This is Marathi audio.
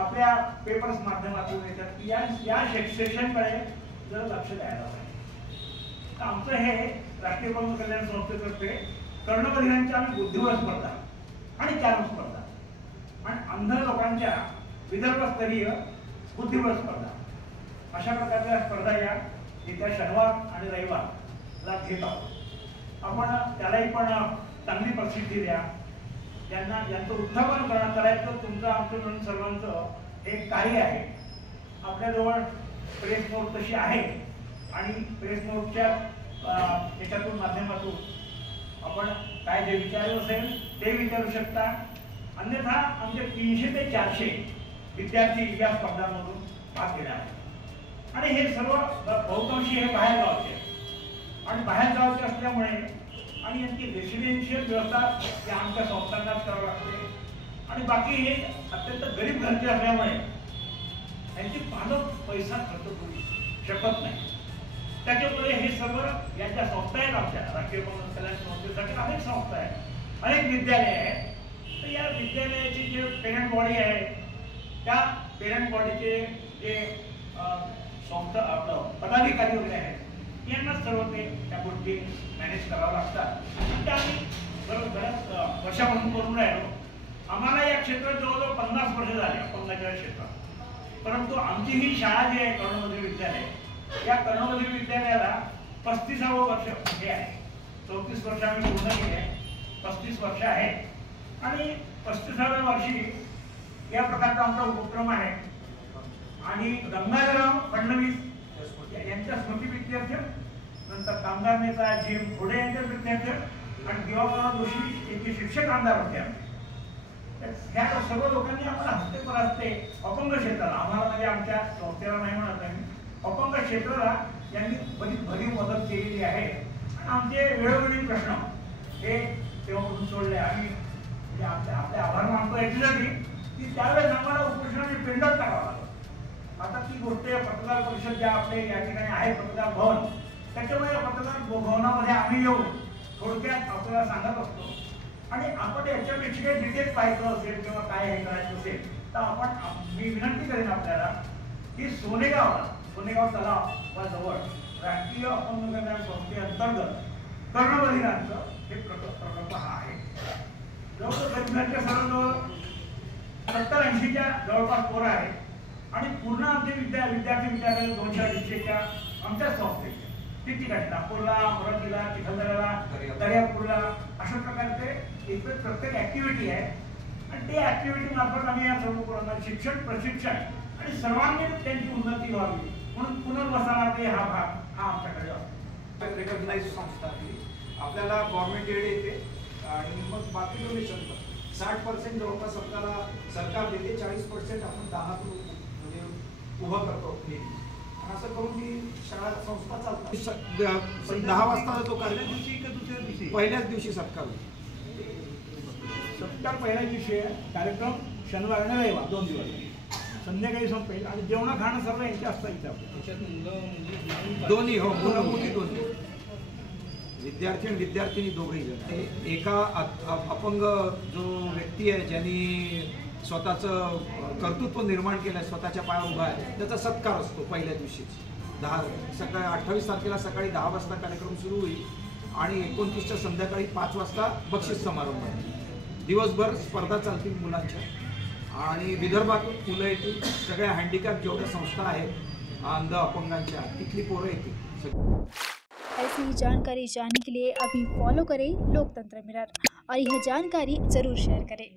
आपल्या पेपर्स माध्यमातून येतात या सेक्शनकडे जर लक्ष द्यायला पाहिजे। तर आमचं हे राष्ट्रीय अपंग कल्याण संस्थेतर्फे कर्णबधिरांच्या आम्ही बुद्धिबळ स्पर्धा आणि कॅरम स्पर्धा आणि अंध लोकांच्या विदर्भस्तरीय बुद्धिबळ स्पर्धा अशा प्रकारच्या स्पर्धा या येत्या शनिवार आणि रविवारला घेत आहोत। आपण त्यालाही पण चांगली प्रसिद्धी द्या, यांचं उत्थापन करायचं तुमचं आमचं म्हणून सर्वांचं एक कार्य आहे। आपल्याजवळ प्रेस नोट तशी आहे आणि प्रेस नोटच्या याच्यातून माध्यमातून आपण काय जे विचारलं असेल ते विचारू शकता। अन्यथा आमचे 300 ते 400 विद्यार्थी या स्पर्धांमधून भाग घेणार आहेत आणि हे सर्व बहुतांशी हे बाहेरगावचे आणि बाहेरगावचे असल्यामुळे आणि यांची रेसिडेन्शियल व्यवस्था या आमच्या संस्थांनाच करावी लागते आणि बाकी हे अत्यंत गरीब घरचे असल्यामुळे यांची पालक पैसा खर्च करू शकत नाही। त्याच्यामुळे हे सर्व यांच्या संस्था आहेत आमच्या राष्ट्रीय अपंग कल्याण संस्थेसाठी अनेक संस्था आहेत, अनेक विद्यालय आहेत। तर या विद्यालयाची जे पेरेंट बॉडी आहे त्या पेरेंट बॉडीचे जे संस्था आपलं पदाधिकारी वगैरे आहेत यांना सर्व ते त्या गोष्टी मॅनेज करावं लागतात। त्या आम्ही बऱ्याच वर्षापासून करून राहिलो। आम्हाला या क्षेत्रात जवळजवळ 50 वर्ष झाले अपंगाच्या क्षेत्रात, परंतु आमची ही शाळा जी आहे कर्णबधिर विद्यालय, या कर्णबधिर विद्यालयाला 35वं वर्ष हे आहे। 34 वर्ष आम्ही पूर्ण केली आहे, 35 वर्ष आहे आणि 35व्या वर्षी या प्रकारचा आमचा उपक्रम आहे आणि गंगाधरराव फडणवीस यांच्या स्मृतिप्रित्यर्थ, नंतर कामगार नेता जी.एम. खोडे यांच्या प्रित्यर्थ आणि दिवाकरराव जोशी यांचे शिक्षक आमदार होते। ह्या सर्व लोकांनी आम्हाला हस्ते परहस्ते अपंग क्षेत्राला, आम्हाला म्हणजे आमच्या संस्थेला नाही म्हणत आहे, अपंग क्षेत्राला यांनी बरीच भरीव मदत केलेली आहे आणि आमचे वेळोवेळी प्रश्न हे तेव्हापासून सोडले। आम्ही आपले आभार मानतो याच्यासाठी की त्यावेळेस आम्हाला उपोषणाचे पेंडत करावं लागलं। आता ती गोष्ट पत्रकार परिषद ज्या आपले या ठिकाणी आहे पत्रकार भवन, त्याच्यामुळे पत्रकार भवनामध्ये आम्ही येऊन थोडक्यात आपल्याला सांगत असतो आणि आपण याच्यापेक्षा काही डिटेल पाहायचं असेल किंवा काय हे करायचं असेल तर आपण मी विनंती करेन आपल्याला की सोनेगाव तलाव जवळ राष्ट्रीय अपंग कल्याण संस्थेअंतर्गत कर्णबधिरांचं हे प्रकल्प हा आहे। जवळजवळ सर्वजवळ 70-80च्या जवळपास पोरं आहे आणि पूर्ण आमचे विद्यार्थी विद्यालय 200-250च्या आमच्या संस्थेचे ठिकठिकाणी नागपूरला, अमरावतीला, चिखलदऱ्याला, दर्यापूरला अशा प्रकारचे एक प्रत्येक ऍक्टिव्हिटी आहे आणि ते ऍक्टिव्हिटी मार्फत आम्ही या सर्व पोरांना शिक्षण प्रशिक्षण आणि सर्वांगीण त्यांची उन्नती व्हावी म्हणून पुनर्वसनाचा हा भाग हा आमच्याकडे असतो। रिकॉग्नाइज संस्था आपल्याला गव्हर्नमेंट एड येते आणि मग बाकी डोनेशन 60% जवळपास आपल्याला सरकार देते, 40% आपण दानातून म्हणजे उभं करतो निधी आणि असं करून ती शाळा संस्था चालतात। 10 वाजता तो कार्यक्रम पहिल्याच दिवशी सत्कार पहिल्या दिवशी कार्यक्रम शनिवार आणि रविवार 2 दिवस संध्याकाळी संपेल आणि जेवणा खाणं सर्व यांच्या असतं इथं दोन्ही हो मुलं मुली दोन्ही विद्यार्थी आणि विद्यार्थिनी दोघेही जण। एका अपंग जो व्यक्ती आहे ज्यांनी स्वतःचं कर्तृत्व निर्माण केलं आहे, स्वतःच्या पायावर उभा आहे, त्याचा सत्कार असतो पहिल्या दिवशीच 28 तारखेला सकाळी 10 वाजता कार्यक्रम सुरू होईल आणि 29च्या संध्याकाळी 5 वाजता बक्षीस समारंभ आहे। दिवसभर स्पर्धा चालतील मुलांच्या आणि विदर्भातून मुलं येतील, सगळ्या हँडिकॅप जेवढ्या संस्था आहेत अंध अपंगांच्या तिथली पोरं येतील। ऐसी ही जानकारी जानने के लिए अभी फॉलो करें लोकतंत्र मिरर और यह जानकारी जरूर शेयर करें।